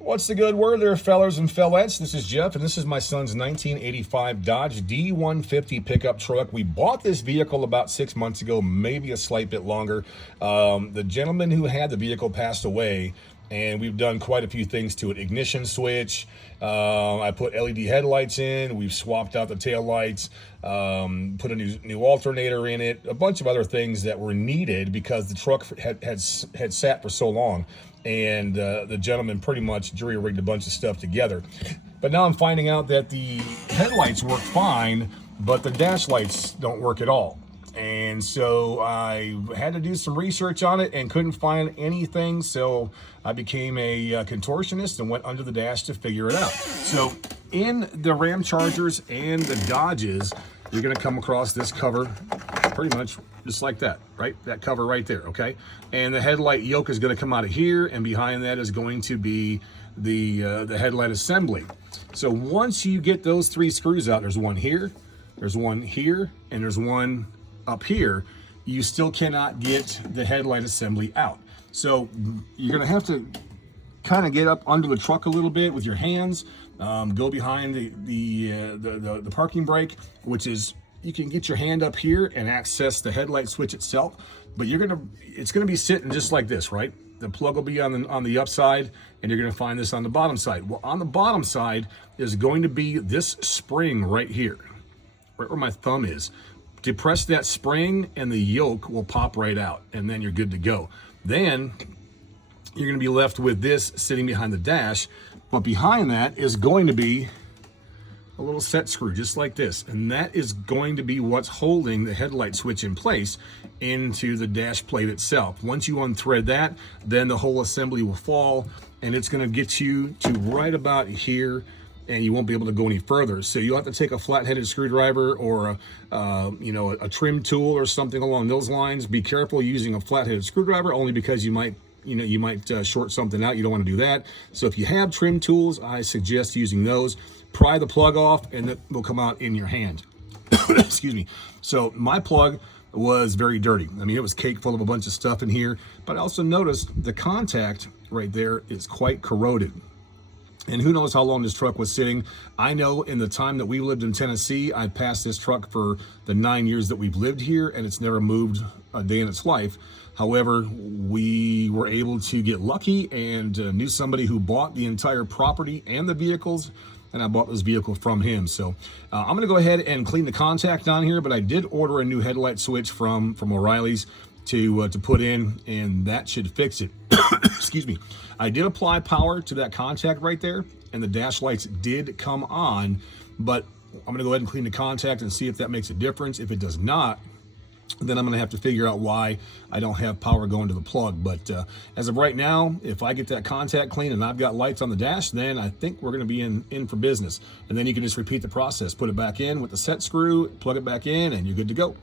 What's the good word there, fellers and fellettes? This is Jeff, and this is my son's 1985 Dodge D150 pickup truck. We bought this vehicle about 6 months ago, maybe a slight bit longer. The gentleman who had the vehicle passed away, and we've done quite a few things to it. Ignition switch, I put LED headlights in, we've swapped out the tail lights, put a new alternator in it, a bunch of other things that were needed because the truck had sat for so long. And the gentleman pretty much jury-rigged a bunch of stuff together. But now I'm finding out that the headlights work fine, but the dash lights don't work at all. And so I had to do some research on it and couldn't find anything. So I became a contortionist and went under the dash to figure it out. So in the Ram Chargers and the Dodges, you're gonna come across this cover pretty much just like that, right? That cover right there, okay? And the headlight yoke is gonna come out of here, and behind that is going to be the headlight assembly. So once you get those three screws out, there's one here, and there's one up here, you still cannot get the headlight assembly out. So you're gonna have to kind of get up under the truck a little bit with your hands, go behind the parking brake, which is, you can get your hand up here and access the headlight switch itself, but it's gonna be sitting just like this, right? The plug will be on the upside, and you're gonna find this on the bottom side. Well, on the bottom side is going to be this spring right here, right where my thumb is. Depress that spring and the yoke will pop right out, and then you're good to go. Then you're gonna be left with this sitting behind the dash, but behind that is going to be a little set screw just like this, and that is going to be what's holding the headlight switch in place into the dash plate itself. Once you unthread that, then the whole assembly will fall, and it's going to get you to right about here, and you won't be able to go any further. So you'll have to take a flat-headed screwdriver or a trim tool or something along those lines. Be careful using a flat-headed screwdriver, only because you might short something out. You don't want to do that. So if you have trim tools, I suggest using those. Pry the plug off, and it will come out in your hand. Excuse me. So my plug was very dirty. I mean, it was cake full of a bunch of stuff in here, but I also noticed the contact right there is quite corroded. And who knows how long this truck was sitting. I know in the time that we lived in Tennessee, I passed this truck for the 9 years that we've lived here, and it's never moved a day in its life. However, we were able to get lucky and knew somebody who bought the entire property and the vehicles, and I bought this vehicle from him. So I'm gonna go ahead and clean the contact on here, but I did order a new headlight switch from O'Reilly's to put in, and that should fix it. Excuse me. I did apply power to that contact right there, and the dash lights did come on, but I'm gonna go ahead and clean the contact and see if that makes a difference. If it does not, then I'm gonna have to figure out why I don't have power going to the plug. But as of right now, if I get that contact clean and I've got lights on the dash, then I think we're gonna be in for business. And then you can just repeat the process, put it back in with the set screw, plug it back in, and you're good to go.